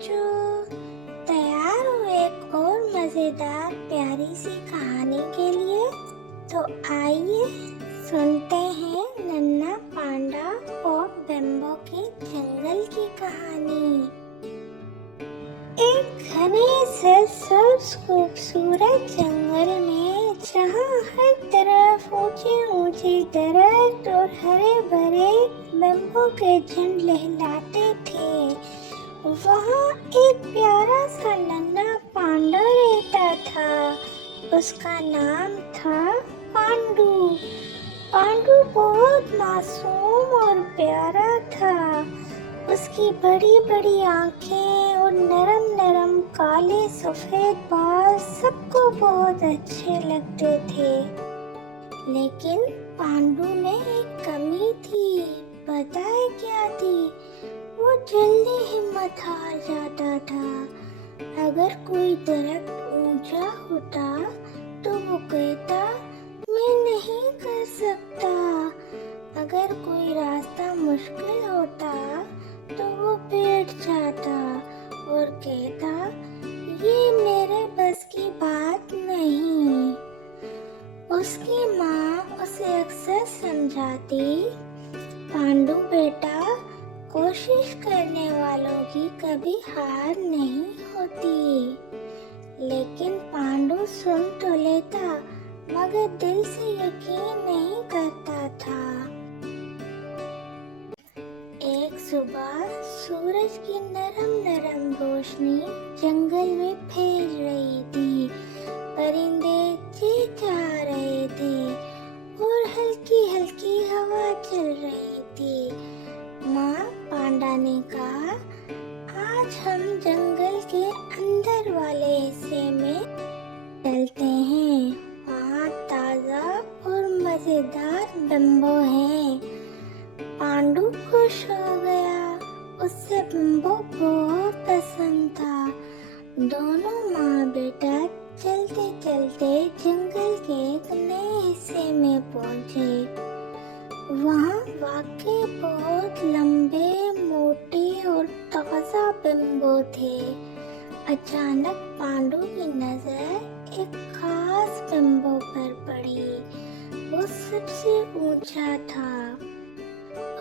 बच्चों, तैयार हो एक और मजेदार प्यारी सी कहानी के लिए? तो आइए सुनते हैं नन्हा पांडा और बेम्बो के जंगल की कहानी। एक घने से सबसे खूबसूरत जंगल में, जहाँ हर तरफ ऊंचे ऊंचे दरख्त और हरे भरे बेम्बो के झुंड लहलाते थे, वहाँ एक प्यारा सा नन्हा पांडा रहता था। उसका नाम था पांडू। पांडू बहुत मासूम और प्यारा था। उसकी बड़ी बड़ी आंखें और नरम नरम काले सफेद बाल सबको बहुत अच्छे लगते थे। लेकिन पांडू में एक कमी थी। पता है क्या थी? वो जल्दी हिम्मत हार जाता था। अगर कोई दरख्त ऊंचा होता तो वो कहता, मैं नहीं कर सकता। अगर कोई रास्ता मुश्किल होता तो वो बैठ जाता और कहता, ये मेरे बस की बात नहीं। उसकी माँ उसे अक्सर समझाती, पांडू बेटा, कोशिश करने वालों की कभी हार नहीं होती। लेकिन पांडू सुन तो लेता, मगर दिल से यकीन नहीं करता था। एक सुबह सूरज की नरम नरम रोशनी जंगल में फैल रही थी। परिंदे चहचहा रहे थे और हल्की हल्की हवा चल रही थी। माँ पांडा ने कहा, आज हम जंगल के अंदर वाले हिस्से में चलते हैं। वहाँ ताजा और मजेदार बेम्बो हैं। पांडू खुश हो गया। उससे बेम्बो बहुत पसंद था। दोनों माँ बेटा चलते चलते जंगल के एक नए हिस्से में पहुँचे। वहाँ वाकई बहुत लंबे, मोटे और ताजा बेम्बो थे। अचानक पांडू की नजर एक खास बेम्बो पर पड़ी। वो सबसे ऊंचा था।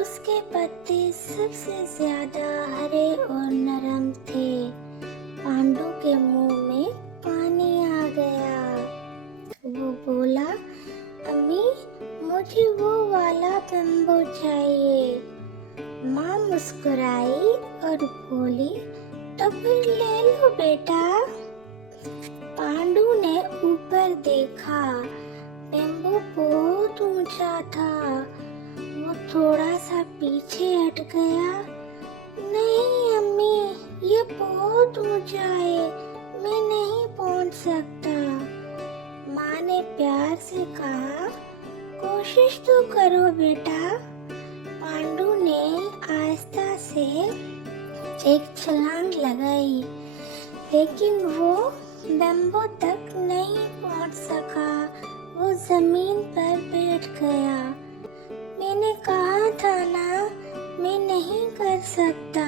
उसके पत्ते सबसे ज्यादा हरे और नरम थे। पांडू के मुंह में पानी आ गया। वो बोला, अम्मी, मुझे वो वाला बेम्बो चाहिए। माँ मुस्कुराई और बोली, तो फिर ले लो बेटा। पांडू ने ऊपर देखा। बेम्बो बहुत ऊंचा था। वो थोड़ा सा पीछे हट गया। नहीं अम्मी, ये बहुत ऊंचा है, मैं नहीं पहुंच सकता। माँ ने प्यार से कहा, कोशिश तो करो बेटा। पांडू ने आहिस्ता से एक छलांग लगाई, लेकिन वो बेम्बो तक नहीं पहुंच सका। वो जमीन पर बैठ गया। मैंने कहा था ना, मैं नहीं कर सकता।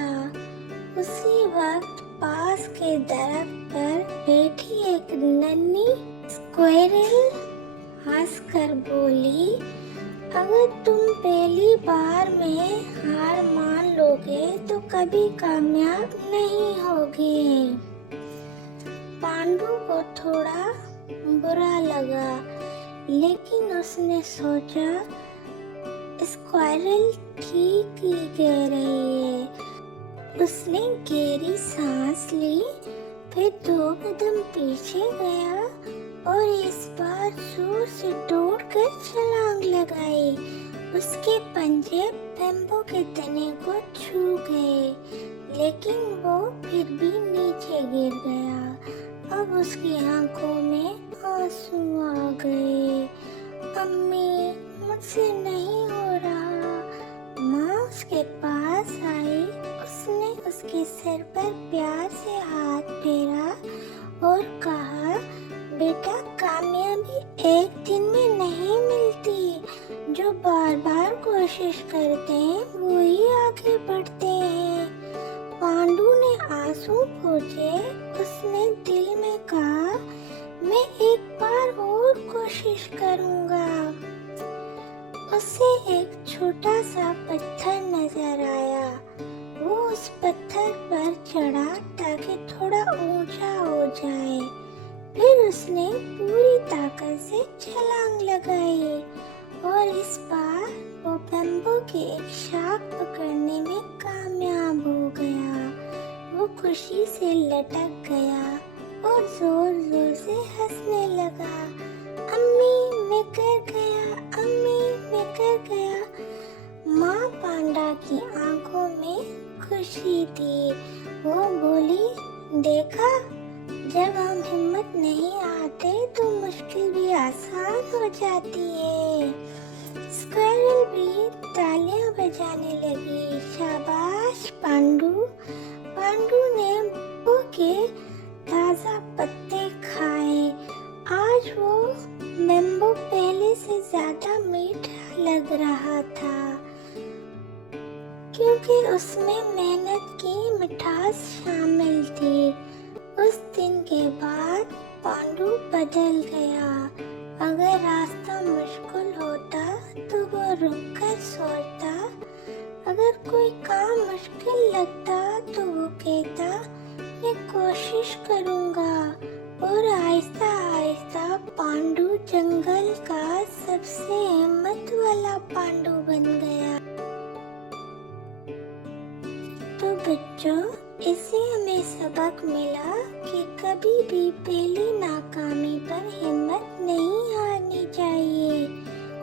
उसी वक्त पास के दरख्त पर बैठी एक नन्ही स्क्वेरल हंसकर बोली, अगर तुम पहली बार में हार मान लोगे तो कभी कामयाब नहीं होगे। पांडू को थोड़ा बुरा लगा, लेकिन उसने सोचा, स्क्वेरल ठीक ही कह रही है। उसने गहरी सांस ली, फिर 2 कदम पीछे गया और इस बार जोर से दौड़कर छलांग लगाई। उसके पंजे बेम्बो के तने को छू गए, लेकिन वो फिर भी नीचे गिर गया। अब उसकी आंखों में आंसू आ गए। अम्मी, मुझसे नहीं हो रहा। माँ उसके पास आई। उसने उसके सिर पर प्यार से हाथ फेरा और कहा, बेटा, कामयाबी एक दिन में नहीं मिलती। जो बार बार कोशिश करते हैं वो ही आगे बढ़ते हैं। पांडू ने आंसू आंसू पोंछे उसने दिल में कहा, मैं एक बार और कोशिश करूंगा। उसे एक छोटा सा पत्थर नजर आया। वो उस पत्थर पर चढ़ा ताकि थोड़ा ऊंचा हो जाए। फिर उसने पूरी ताकत से छलांग लगाई और इस बार वो बम्बू की एक शाख पकड़ने में कामयाब हो गया। वो खुशी से लटक गया और जोर जोर से हंसने लगा। अम्मी, मैं कर गया, अम्मी, मैं कर गया। माँ पांडा की आंखों में खुशी थी। वो बोली, देखा, जब हम हिम्मत नहीं आते तो मुश्किल भी आसान हो जाती है। स्क्विरल भी तालियां बजाने लगी। शाबाश पांडू। पांडू ने बम्बू के ताजा पत्ते खाए। आज वो बम्बू पहले से ज्यादा मीठा लग रहा था क्योंकि उसमें मेहनत की मिठास शामिल थी। उस दिन के बाद पांडू बदल गया। अगर रास्ता मुश्किल होता तो वो रुककर सोचता। अगर कोई काम मुश्किल लगता तो वो कहता, मैं कोशिश करूंगा। और आहिस्ता आहिस्ता पांडू जंगल का सबसे हिम्मत वाला पांडू बन गया। तो बच्चों, इससे हमें सबक मिला कि कभी भी पहली नाकामी पर हिम्मत नहीं हारनी चाहिए।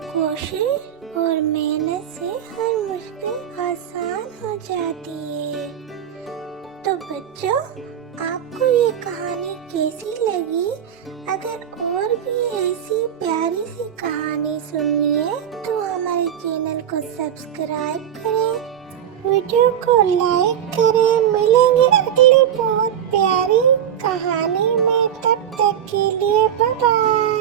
कोशिश और मेहनत से हर मुश्किल आसान हो जाती है। तो बच्चों, आपको ये कहानी कैसी लगी? अगर और भी ऐसी प्यारी सी कहानी सुननी है तो हमारे चैनल को सब्सक्राइब करें, वीडियो को लाइक करें। मिलेंगे अगली बहुत प्यारी कहानी में, तब तक के लिए बाय बाय।